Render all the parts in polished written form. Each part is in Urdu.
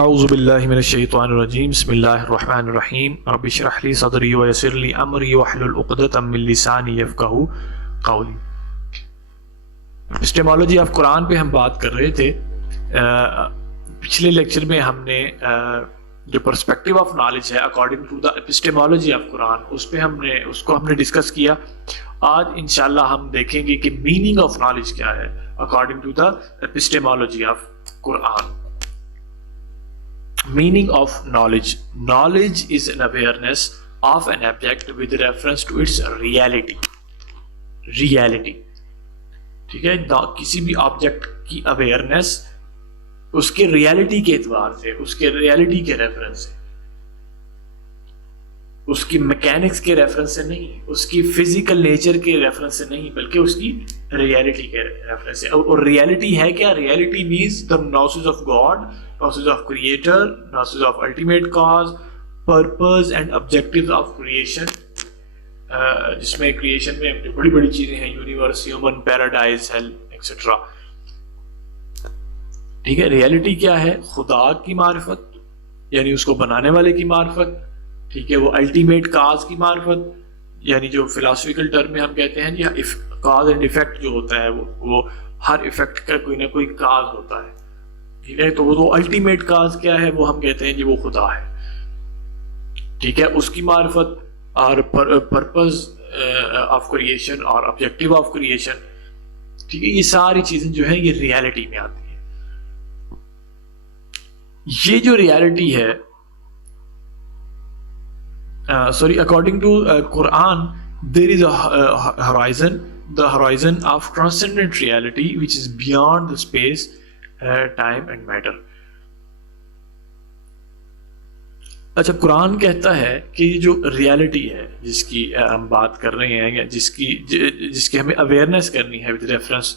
اعوذ باللہ من الشیطان الرجیم بسم اللہ الرحمن الرحیم رب اشرح لی صدری ویسر لی امری واحلل عقدۃ من لسانی یفقہوا قولی۔ ایپسٹیمالوجی آف قرآن پہ ہم بات کر رہے تھے۔ پچھلے لیکچر میں ہم نے جو پرسپیکٹیو آف نالج ہے according to the epistemology of قرآن اس کو ہم نے ڈسکس کیا۔ آج انشاءاللہ ہم دیکھیں گے کہ میننگ آف نالج کیا ہے according to the epistemology of Quran. Meaning of knowledge. Knowledge is an awareness of an object with reference to its reality. Reality. ٹھیک ہے، کسی بھی آبجیکٹ کی اویئرنیس اس کے ریالٹی کے اعتبار سے، اس کے ریالٹی کے ریفرنس سے، اس کی میکینکس کے ریفرنس سے نہیں، اس کی فزیکل نیچر کے ریفرنس سے نہیں، بلکہ اس کی ریالٹی کے ریفرنس سے۔ اور ریالٹی ہے کیا؟ Reality means the knowledge of God, knowledge of creator, knowledge of ultimate cause, purpose and objectives of creation، جس میں کریشن میں بڑی بڑی چیزیں ہیں، universe, human, paradise, hell etcetera. ٹھیک ہے، ریالٹی کیا ہے؟ خدا کی معرفت، یعنی اس کو بنانے والے کی معرفت۔ ٹھیک ہے، وہ الٹیمیٹ کاز کی معرفت، یعنی جو فلاسفیکل ٹرم میں ہم کہتے ہیں جی کاز اینڈ ایفیکٹ جو ہوتا ہے وہ ہر ایفیکٹ کا کوئی نہ کوئی کاز ہوتا ہے۔ ٹھیک ہے، تو وہ الٹیمیٹ کاز کیا ہے؟ وہ ہم کہتے ہیں جی وہ خدا ہے۔ ٹھیک ہے، اس کی معرفت اور پرپز آف کریشن اور آبجیکٹیو آف کریشن، ٹھیک ہے، یہ ساری چیزیں جو ہیں یہ ریالٹی میں آتی ہیں۔ یہ جو ریالٹی ہے according to Quran there is a horizon of transcendent reality which is beyond the space, time and matter۔ اچھا، قرآن کہتا ہے کہ یہ جو ریالٹی ہے جس کی ہم بات کر رہے ہیں یا جس کی ہمیں اویئرنیس کرنی ہے with reference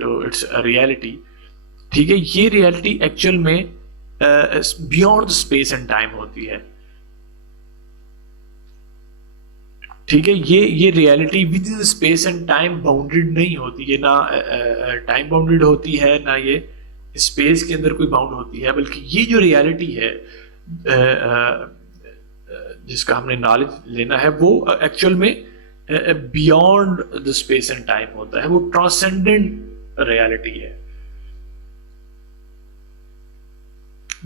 to its reality، ٹھیک ہے، یہ ریالٹی ایکچوئل میں بیونڈ اسپیس اینڈ ٹائم ہوتی ہے۔ ٹھیک ہے، یہ reality with in space and time bounded نہیں ہوتی، یہ نہ ٹائم باؤنڈیڈ ہوتی ہے نہ یہ اسپیس کے اندر کوئی باؤنڈ ہوتی ہے، بلکہ یہ جو ریالٹی ہے جس کا ہم نے نالج لینا ہے وہ ایکچوئل میں beyond the space and time ہوتا ہے، وہ ٹرانسینڈنٹ ریالٹی ہے۔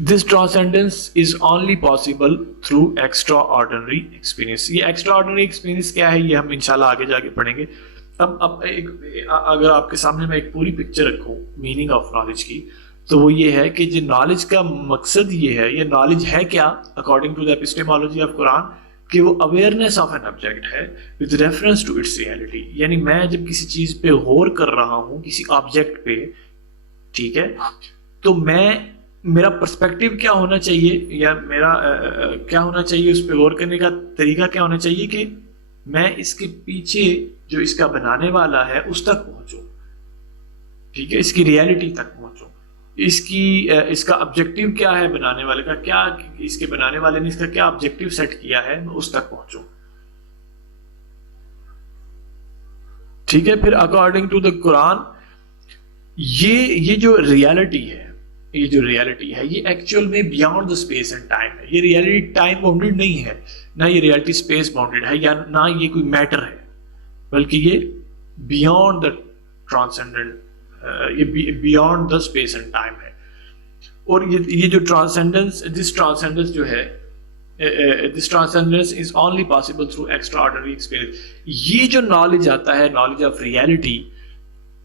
This transcendence is only possible through extraordinary experience۔ یہ extraordinary experience کیا ہے یہ ہم انشاءاللہ آگے جا کے پڑھیں گے۔ اب اگر آپ کے سامنے میں ایک پوری پکچر رکھوں میننگ آف نالج کی، تو وہ یہ ہے کہ جو نالج کا مقصد یہ ہے، یہ نالج ہے کیا according to the epistemology of قرآن، کہ وہ اویئرنیس آف این آبجیکٹ ہے with reference to its reality۔ یعنی میں جب کسی چیز پہ غور کر رہا ہوں، کسی آبجیکٹ پہ، ٹھیک ہے، تو میرا پرسپیکٹیو کیا ہونا چاہیے، یا میرا کیا ہونا چاہیے، اس پہ غور کرنے کا طریقہ کیا ہونا چاہیے کہ میں اس کے پیچھے جو اس کا بنانے والا ہے اس تک پہنچوں، ٹھیک ہے، اس کی ریالٹی تک پہنچوں، اس کا آبجیکٹیو کیا ہے، بنانے والے کا کیا، اس کے بنانے والے نے اس کا کیا آبجیکٹیو سیٹ کیا ہے، میں اس تک پہنچوں۔ ٹھیک ہے، پھر اکارڈنگ ٹو دا قرآن یہ جو ریالٹی ہے، یہ ایکچوئل میں beyond the space and time ہے۔ یہ ریالٹی ٹائم باؤنڈیڈ نہیں ہے، نہ یہ ریالٹی اسپیس باؤنڈیڈ ہے، یا نہ یہ کوئی میٹر ہے، بلکہ یہ بیونڈ دا ٹرانسینڈنٹ، یہ beyond the space and time ہے۔ اور یہ جو دس ٹرانسینڈنس جو ہے، this transcendence is only possible through extraordinary experience. یہ جو نالج آتا ہے، نالج آف ریالٹی،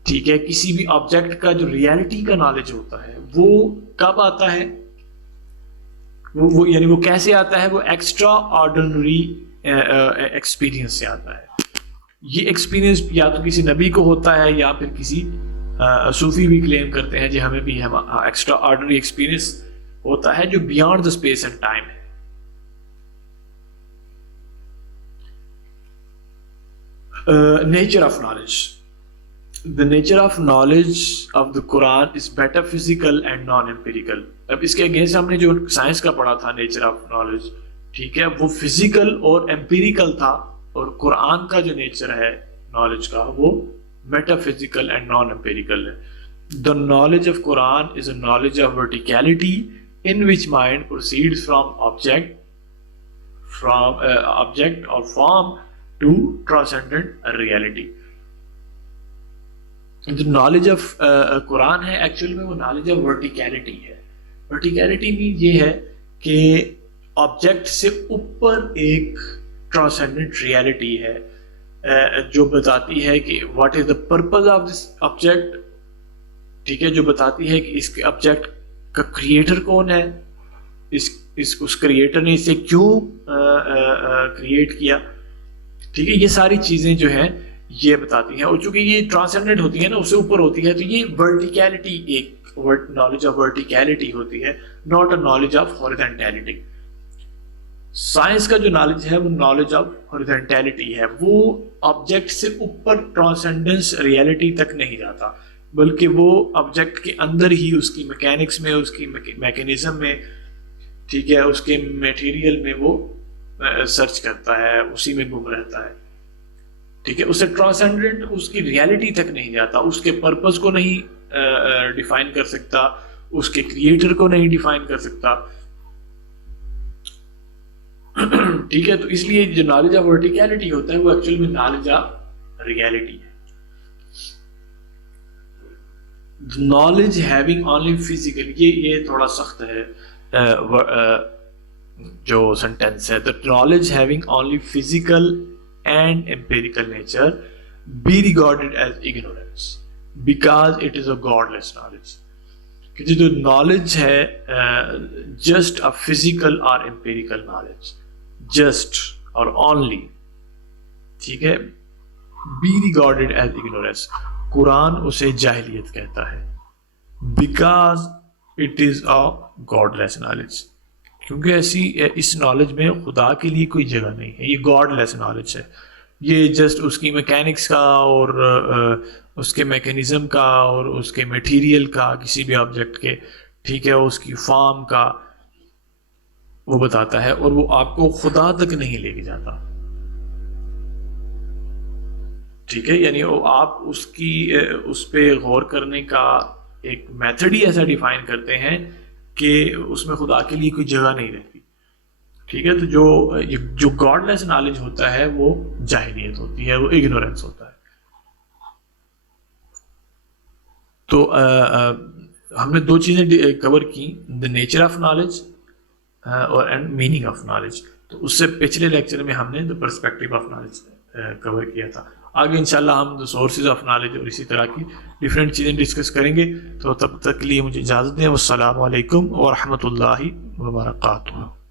ٹھیک ہے، کسی بھی آبجیکٹ کا جو ریالٹی کا نالج ہوتا ہے وہ کب آتا ہے، یعنی وہ کیسے آتا ہے؟ وہ ایکسٹرا آرڈنری ایکسپیرینس سے آتا ہے۔ یہ ایکسپیرینس یا تو کسی نبی کو ہوتا ہے، یا پھر کسی صوفی بھی کلیم کرتے ہیں جی ہمیں بھی ایکسٹرا آرڈنری ایکسپیرینس ہوتا ہے جو beyond the space and time ہے۔ Nature of knowledge. The nature of knowledge of the Quran is metaphysical and non-empirical۔ اب اس کے اگینسٹ ہم نے جو سائنس کا پڑھا تھا نیچر آف نالج، ٹھیک ہے، وہ فزیکل اور امپیریکل تھا، اور قرآن کا جو نیچر ہے نالج کا وہ metaphysical and non-empirical ہے۔ The knowledge of Quran is a knowledge of verticality in which mind proceeds from object or form to transcendent reality. جو نالج آف قرآن ہے ایکچوئل میں وہ نالج آف ورٹیکیلٹی ہے. ورٹیکیلٹی مین یہ ہے کہ آبجیکٹ سے اوپر ایک ٹرانسینڈنٹ ریالٹی ہے جو بتاتی ہے کہ what is the purpose of this object. ٹھیک ہے, جو بتاتی ہے کہ اس کے آبجیکٹ کا کریٹر کون ہے, اس کریٹر نے اسے کیوں کریٹ کیا. ٹھیک ہے, یہ ساری چیزیں جو ہیں یہ بتاتی ہیں, اور چونکہ یہ ٹرانسینڈنٹ ہوتی ہے نا, اس سے اوپر ہوتی ہے, تو یہ ورٹیکیلٹی ایک نالج آف ورٹیکیلٹی ہوتی ہے, not a knowledge of horizontality. Science کا جو نالج ہے وہ نالج آف ہاریزونٹیلٹی ہے, وہ آبجیکٹ سے اوپر ٹرانسینڈنس ریالٹی تک نہیں جاتا, بلکہ وہ آبجیکٹ کے اندر ہی اس کی میکینکس میں, اس کی میکینزم میں, ٹھیک ہے, اس کے میٹیریل میں وہ سرچ کرتا ہے, اسی میں گم رہتا ہے. ٹھیک ہے, اسے ٹرانسینڈنٹ اس کی ریالٹی تک نہیں جاتا, اس کے پرپز کو نہیں ڈیفائن کر سکتا, اس کے کریٹر کو نہیں ڈیفائن کر سکتا. ٹھیک ہے, تو اس لیے جو نالج آف ورٹیکیلٹی ہوتا ہے وہ ایکچوئل میں نالج آف ریالٹی ہے. نالج ہیونگ اونلی فزیکل, یہ تھوڑا سخت ہے جو سینٹینس ہے. the knowledge having only physical and empirical nature be regarded as ignorance because it is a godless knowledge. کہ جو نالج ہے just a physical or empirical knowledge, just or only, ٹھیک ہے, be regarded as ignorance, قرآن اسے جاہلیت کہتا ہے, because it is a godless knowledge, کیونکہ اس نالج میں خدا کے لیے کوئی جگہ نہیں ہے, یہ گاڈ لیس نالج ہے. یہ جسٹ اس کی میکینکس کا اور اس کے میکینزم کا اور اس کے میٹیریل کا, کسی بھی آبجیکٹ کے, ٹھیک ہے, اس کی فارم کا وہ بتاتا ہے, اور وہ آپ کو خدا تک نہیں لے کے جاتا. ٹھیک ہے, یعنی آپ اس پہ غور کرنے کا ایک میتھڈ ہی ایسا ڈیفائن کرتے ہیں کہ اس میں خدا کے لیے کوئی جگہ نہیں رہتی. ٹھیک ہے, تو جو گاڈ لیس نالج ہوتا ہے وہ جاہلیت ہوتی ہے, وہ اگنورینس ہوتا ہے. تو ہم نے دو چیزیں کور کی, دا نیچر آف نالج اور اینڈ میننگ آف نالج. تو اس سے پچھلے لیکچر میں ہم نے دا پرسپیکٹو آف نالج کور کیا تھا. آگے انشاءاللہ ہم دا سورسز آف نالج اور اسی طرح کی ڈفرینٹ چیزیں ڈسکس کریں گے. تو تب تک کے لیے مجھے اجازت دیں. والسلام علیکم ورحمۃ اللہ وبرکاتہ.